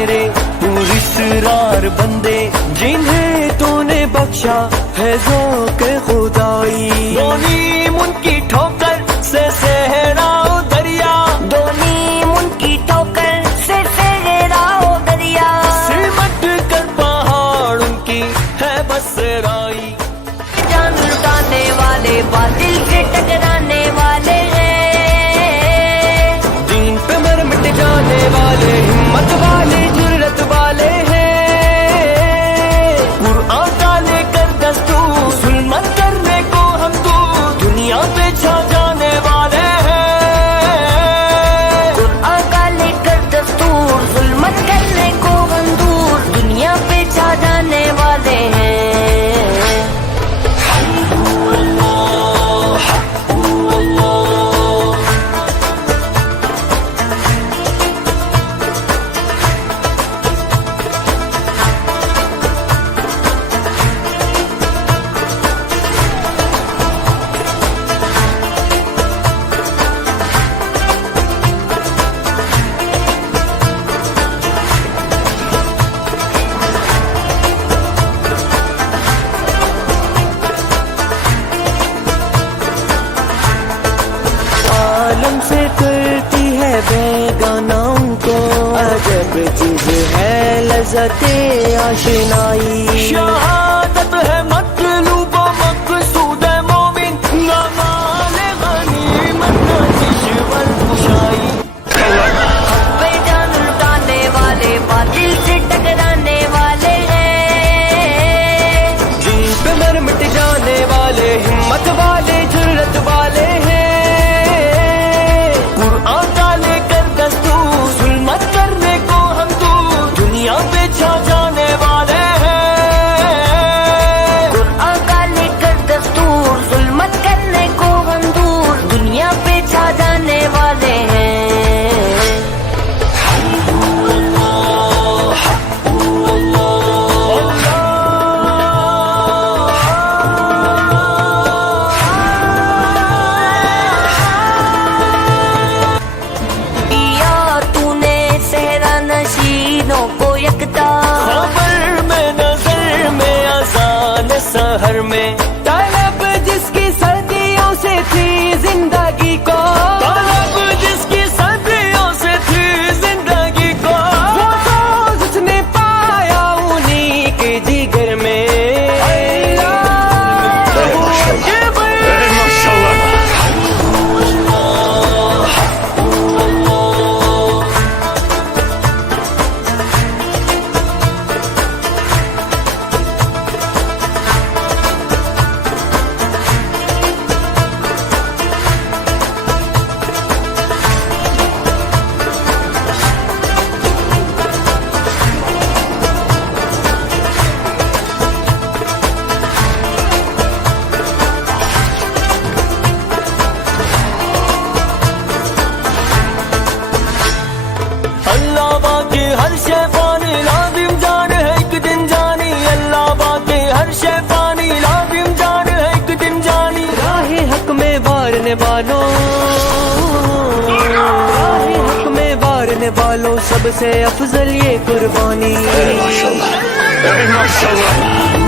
तेरे पुरस्कार बंदे, जिन्हें तूने बख्शा है ज़ौक़ खुदाई। दोनी मुन की ठोकर से सहराओ दरिया, दोनी मुन की ठोकर से सहराओ दरिया, सिमट कर पहाड़ उनकी है बसराई। जान लुटाने वाले बातिल से टकराने वाले हैं, दीन पे मर मिट जाने वाले हिम्मत वाले जुर्रत वाले हैं। कुरान का लेकर दस्तूर जुल्मत करने को हम दूर, दुनिया पे छा जाने वाले हैं। कुरान का लेकर दस्तूर जुल्मत करने को हम दूर, दुनिया पे छा जाने वाले हैं। से करती है बेगानाओं को अजब चीज है लज़्ज़ते आशिनाई। शहादत है मतलूब मक़सूद है मोमिन, ना माल गनीमत ना रिश्वत खुशाई। पे जान लुटाने वाले बातिल से टकराने वाले हैं, दिल पे मर मिट जाने वाले हिम्मत वाले जुर्रत वाले हैं। सहर में तलब जिसकी सर्दियों से थी जिंदगी को, तलब जिसकी सर्दियों से थी जिंदगी को, वो तो जिसने पाया उन्हीं के जिगर में। अल्लाह बाकी हर शय फानी लाजिम जान है एक दिन जानी, अल्लाह बाकी हर शय फानी लाजिम जान है एक दिन जानी। राहे हक में वारने वालों, राहे हक में वारने वालों सबसे अफजल ये कुर्बानी। माशाल्लाह, माशाल्लाह।